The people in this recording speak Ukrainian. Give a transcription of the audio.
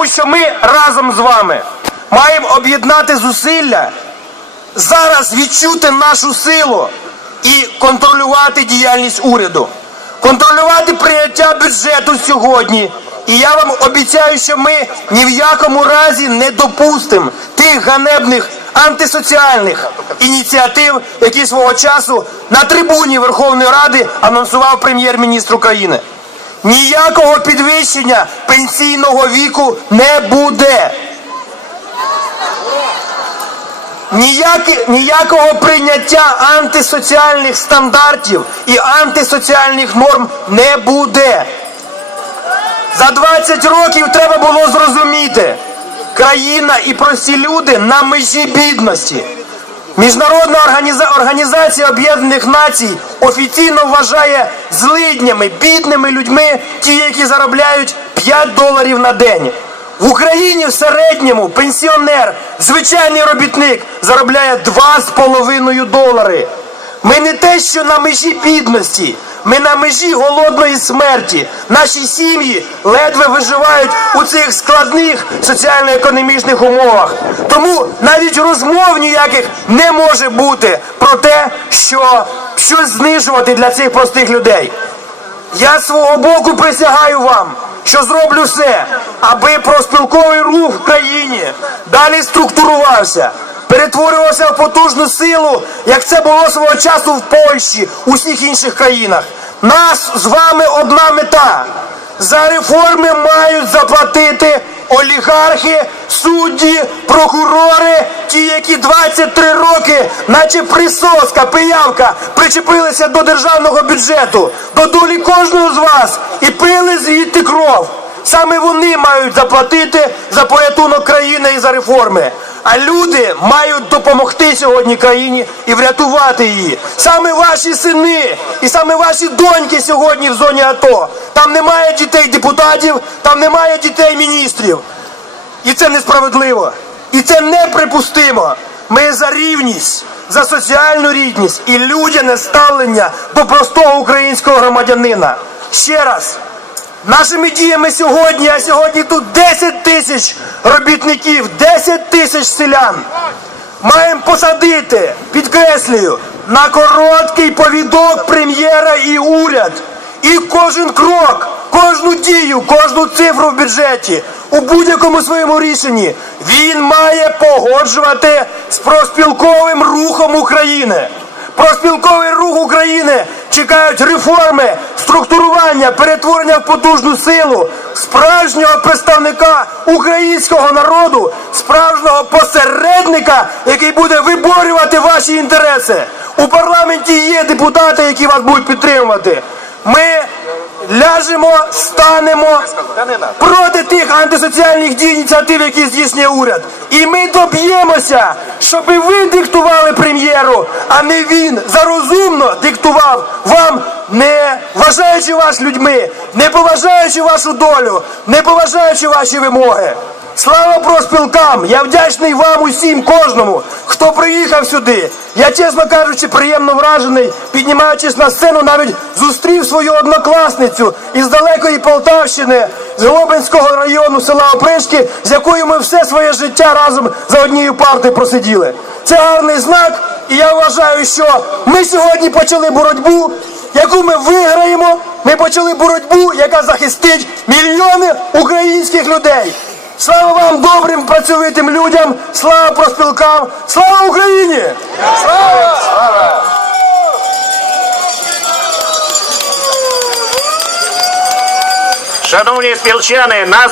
тому що ми разом з вами маємо об'єднати зусилля, зараз відчути нашу силу і контролювати діяльність уряду, контролювати прийняття бюджету сьогодні. І я вам обіцяю, що ми ні в якому разі не допустимо тих ганебних антисоціальних ініціатив, які свого часу на трибуні Верховної Ради анонсував прем'єр-міністр України. Ніякого підвищення пенсійного віку не буде. Ніякі, ніякого прийняття антисоціальних стандартів і антисоціальних норм не буде. За 20 років треба було зрозуміти, країна і прості люди на межі бідності. Міжнародна організа- організація Об'єднаних Націй офіційно вважає злиднями, бідними людьми ті, які заробляють 5 доларів на день. В Україні в середньому пенсіонер, звичайний робітник, заробляє 2,5 долари. Ми не те, що на межі бідності, ми на межі голодної смерті. Наші сім'ї ледве виживають у цих складних соціально-економічних умовах. Тому навіть розмов ніяких не може бути про те, що щось знижувати для цих простих людей. Я свого боку присягаю вам, що зроблю все, аби профспілковий рух в країні далі структурувався, перетворювався в потужну силу, як це було свого часу в Польщі, у всіх інших країнах. Нас з вами одна мета. За реформи мають заплатити олігархи, судді, прокурори, ті, які 23 роки, наче присоска, пиявка, причепилися до державного бюджету, до долі кожного з вас і пили звідти кров. Саме вони мають заплатити за порятунок країни і за реформи. А люди мають допомогти сьогодні країні і врятувати її. Саме ваші сини і саме ваші доньки сьогодні в зоні АТО. Там немає дітей депутатів, там немає дітей міністрів. І це несправедливо. І це неприпустимо. Ми за рівність, за соціальну рівність і людяне ставлення до простого українського громадянина. Ще раз. Нашими діями сьогодні, а сьогодні тут 10 тисяч робітників, 10 тисяч селян. Маємо посадити, підкреслюю, на короткий повідок прем'єра і уряд. І кожен крок, кожну дію, кожну цифру в бюджеті у будь-якому своєму рішенні він має погоджувати з профспілковим рухом України. Профспілковий рух України чекають реформи, структурування, перетворення в потужну силу, справжнього представника українського народу, справжнього посередника, який буде виборювати ваші інтереси. У парламенті є депутати, які вас будуть підтримувати. Ми ляжемо, станемо проти тих антисоціальних дій ініціатив, які здійснює уряд. І ми доб'ємося, щоб ви диктували прем'єру, а не він зарозумно диктував вам, не вважаючи вас людьми, не поважаючи вашу долю, не поважаючи ваші вимоги. Слава профспілкам! Я вдячний вам усім, кожному, хто приїхав сюди. Я, чесно кажучи, приємно вражений, піднімаючись на сцену, навіть зустрів свою однокласницю із далекої Полтавщини, з Глобинського району села Опришки, з якою ми все своє життя разом за однією партою просиділи. Це гарний знак, і я вважаю, що ми сьогодні почали боротьбу, яку ми виграємо. Ми почали боротьбу, яка захистить мільйони українських людей. Слава вам, добрим працьовитим людям! Слава профспілкам! Слава Україні! Слава! Шановні спілчани, нас